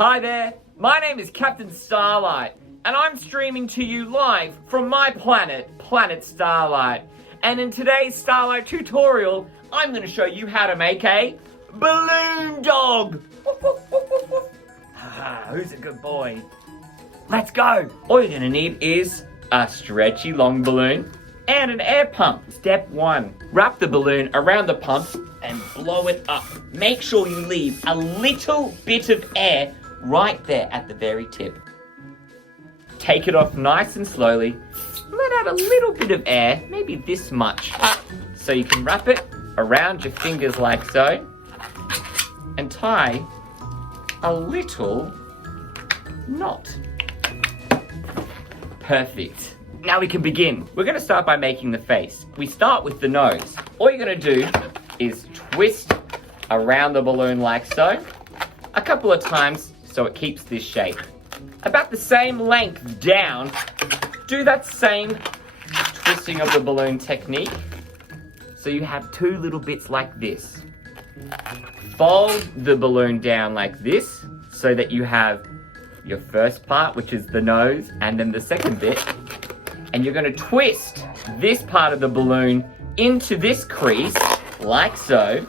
Hi there, my name is Captain Starlight, and I'm streaming to you live from my planet, Planet Starlight. And in today's Starlight tutorial, I'm going to show you how to make a balloon dog. Who's a good boy? Let's go. All you're going to need is a stretchy long balloon and an air pump. Step 1, wrap the balloon around the pump and blow it up. Make sure you leave a little bit of air right there at the very tip. Take it off nice and slowly. Let out a little bit of air, maybe this much. So you can wrap it around your fingers like so and tie a little knot. Perfect. Now we can begin. We're going to start by making the face. We start with the nose. All you're going to do is twist around the balloon like so, a couple of times so it keeps this shape. About the same length down, do that same twisting of the balloon technique. So you have two little bits like this. Fold the balloon down like this so that you have your first part, which is the nose, and then the second bit. And you're going to twist this part of the balloon into this crease, like so.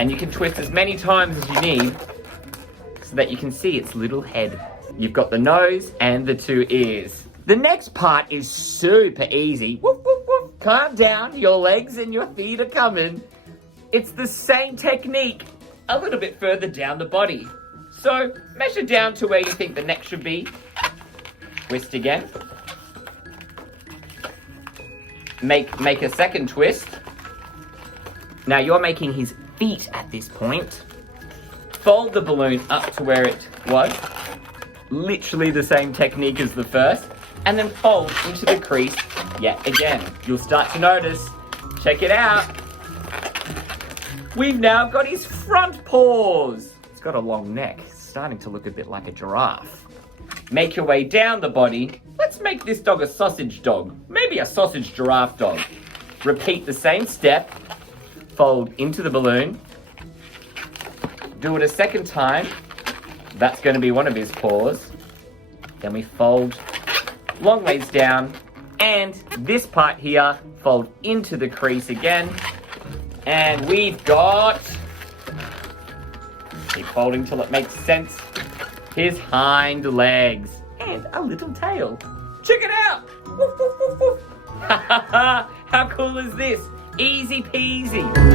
And you can twist as many times as you need so that you can see its little head. You've got the nose and the two ears. The next part is super easy. Woof, woof, woof. Calm down, your legs and your feet are coming. It's the same technique, a little bit further down the body. So, measure down to where you think the neck should be. Twist again. Make a second twist. Now you're making his feet at this point. Fold the balloon up to where it was. Literally the same technique as the first. And then fold into the crease yet again. You'll start to notice. Check it out. We've now got his front paws. He's got a long neck. It's starting to look a bit like a giraffe. Make your way down the body. Let's make this dog a sausage dog. Maybe a sausage giraffe dog. Repeat the same step. Fold into the balloon. Do it a second time. That's going to be one of his paws. Then we fold long ways down. And this part here, fold into the crease again. And we've got, keep folding till it makes sense, his hind legs and a little tail. Check it out! Woof, woof, woof, woof. How cool is this? Easy peasy.